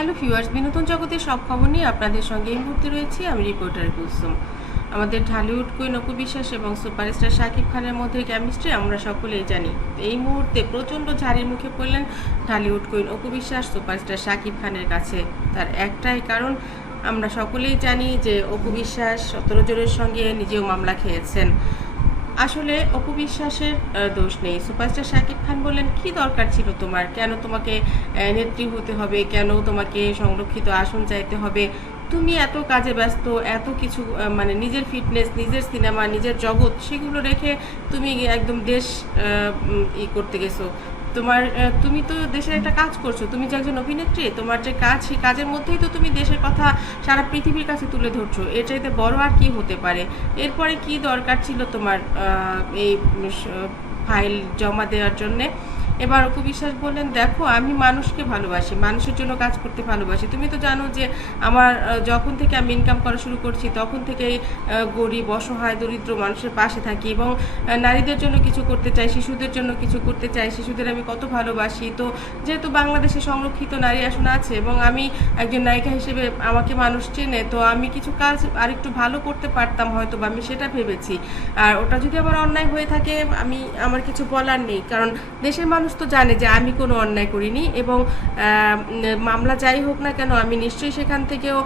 Hello viewers, বিনোদন জগতের সব খবর নিয়ে আপনাদের সঙ্গে এই মুহূর্তে রয়েছি। আমি রিপোর্টার কুলসুম। আমাদের ঢালিউড কুইন অপু বিশ্বাস এবং সুপারস্টার শাকিব খানের মধ্যে কেমিস্ট্রি আমরা সকলেই জানি। এই মুহূর্তে প্রচণ্ড ঝাড়ির মুখে পড়লেন ঢালিউড কুইন অপু বিশ্বাস, সুপারস্টার শাকিব খানের কাছে। তার একটাই কারণ, আমরা সকলেই জানি যে অপু বিশ্বাস সতেরো জনের সঙ্গে নিজেও মামলা খেয়েছেন। আসলে অপু বিশ্বাসের দোষ নেই। সুপারস্টার শাকিব খান বললেন, কি দরকার ছিল তোমার? কেন তোমাকে নেত্রী হতে হবে? কেন তোমাকে সংরক্ষিত আসন চাইতে হবে? তুমি এত কাজে ব্যস্ত, এত কিছু মানে নিজের ফিটনেস নিজের সিনেমা নিজের জগৎ, সেগুলো রেখে তুমি একদম দেশ ই করতে গেছো। তোমার তুমি তো দেশের একটা কাজ করছ, তুমি যে একজন অভিনেত্রী, তোমার যে কাজ, সেই কাজের মধ্যেই তো তুমি দেশের কথা সারা পৃথিবীর কাছে তুলে ধরছো। এর চাইতে বড় আর কি হতে পারে? এরপরে কি দরকার ছিল তোমার এই ফাইল জমা দেওয়ার জন্যে? এবার অপু বিশ্বাস বললেন দেখো আমি মানুষকে ভালোবাসি মানুষের জন্য কাজ করতে ভালোবাসি। তুমি তো জানো যে আমার যখন থেকে আমি ইনকাম করা শুরু করছি তখন আহ, গরিব অসহায় দরিদ্র মানুষের পাশে থাকি এবং নারীদের জন্য কিছু করতে চাই শিশুদের জন্য কিছু করতে চাই শিশুদের আমি কত ভালোবাসি। তো যেহেতু বাংলাদেশে সংরক্ষিত নারী আসন আছে এবং আমি একজন নায়িকা হিসেবে আমাকে মানুষ চেনে তো আমি কিছু কাজ আরেকটু ভালো করতে পারতাম হয়তো বা আমি সেটা ভেবেছি। আর ওটা যদি আমার অন্যায় হয়ে থাকে আমি আমার কিছু বলার নেই। কারণ দেশের মানুষ তো জানে যে আমি কোনো অন্যায় করিনি এবং মামলা যাই হোক না কেন আমি নিশ্চয়ই সেখান থেকেও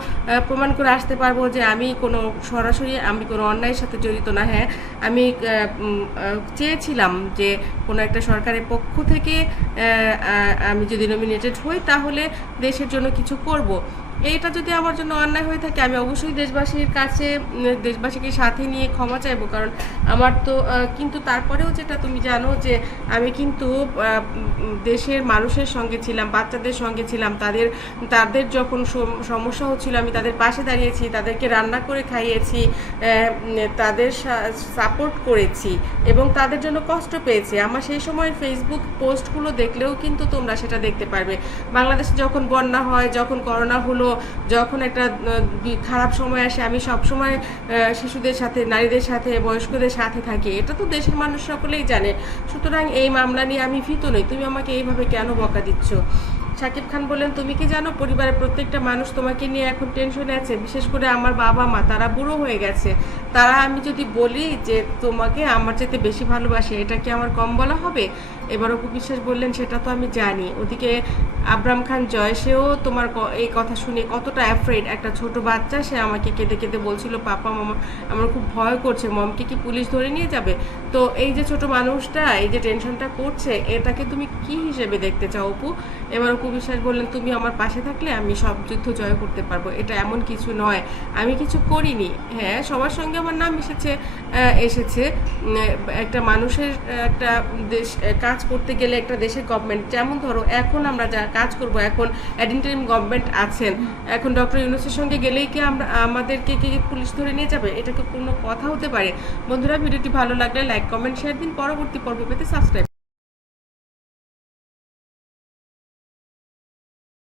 প্রমাণ করে আসতে পারব যে আমি কোনো, সরাসরি আমি কোনো অন্যায়ের সাথে জড়িত না। হ্যাঁ আমি চেয়েছিলাম যে কোনো একটা সরকারের পক্ষ থেকে আমি যদি নমিনেটেড হই তাহলে দেশের জন্য কিছু করব। এইটা যদি আমার জন্য অন্যায় হয়ে থাকে, আমি অবশ্যই দেশবাসীর কাছে দেশবাসীকে সাথে নিয়ে ক্ষমা চাইব। কারণ আমার তো কিন্তু তারপরেও যেটা তুমি জানো যে, আমি কিন্তু দেশের মানুষের সঙ্গে ছিলাম, বাচ্চাদের সঙ্গে ছিলাম, তাদের তাদের যখন সমস্যা হচ্ছিল, আমি তাদের পাশে দাঁড়িয়েছি, তাদেরকে রান্না করে খাইয়েছি তাদের সাপোর্ট করেছি এবং তাদের জন্য কষ্ট পেয়েছি। আমার সেই সময় ফেসবুক পোস্টগুলো দেখলেও কিন্তু তোমরা সেটা দেখতে পারবে। বাংলাদেশে যখন বন্যা হয়, যখন করোনা হলো যখন একটা খারাপ সময় আসে, আমি সব সময় শিশুদের সাথে, নারীদের সাথে, বয়স্কদের সাথে থাকি। এটা তো দেশের মানুষ সকলেই জানে। সুতরাং এই মামলা নিয়ে আমি ভীত নই। তুমি আমাকে এইভাবে কেন বকা দিচ্ছ? শাকিব খান বললেন, তুমি কি জানো, পরিবারের প্রত্যেকটা মানুষ তোমাকে নিয়ে এখন টেনশনে আছে? বিশেষ করে আমার বাবা মা, তারা বুড়ো হয়ে গেছে। তারা আমি যদি বলি যে তোমাকে আমার চাইতে বেশি ভালোবাসে, এটা কি আমার কম বলা হবে? এবার অপু বিশ্বাস বললেন সেটা তো আমি জানি। ওদিকে আব্রাম খান জয় সেও তোমার এই কথা শুনে কতটা অ্যাফ্রেড একটা ছোট বাচ্চা সে আমাকে কেঁদে কেঁদে বলছিল পাপা মামা আমার খুব ভয় করছে। মমকে কি পুলিশ ধরে নিয়ে যাবে? তো এই যে ছোট মানুষটা এই যে টেনশনটা করছে এটাকে তুমি কি হিসেবে দেখতে চাও অপু? এবার অপু বিশ্বাস বললেন তুমি আমার পাশে থাকলে আমি সব যুদ্ধ জয় করতে পারব। এটা এমন কিছু নয়। আমি কিছু করিনি। হ্যাঁ সবার সঙ্গে আমার নাম এসেছে এসেছে। একটা মানুষের একটা দেশ আহ, কাজ করতে গেলে একটা দেশের গভর্নমেন্ট যেমন ধরো এখন আমরা যা কাজ করব, এখন অ্যাডিন্টারিম গভর্নমেন্ট আছেন। এখন ডক্টর ইউনুসের সঙ্গে গেলেই কি আমরা, আমাদেরকে কি পুলিশ ধরে নিয়ে যাবে? এটাকে কোনো কথা হতে পারে? বন্ধুরা, ভিডিওটি ভালো লাগলে লাইক কমেন্ট শেয়ার দিন পরবর্তী পর্ব পেতে সাবস্ক্রাইব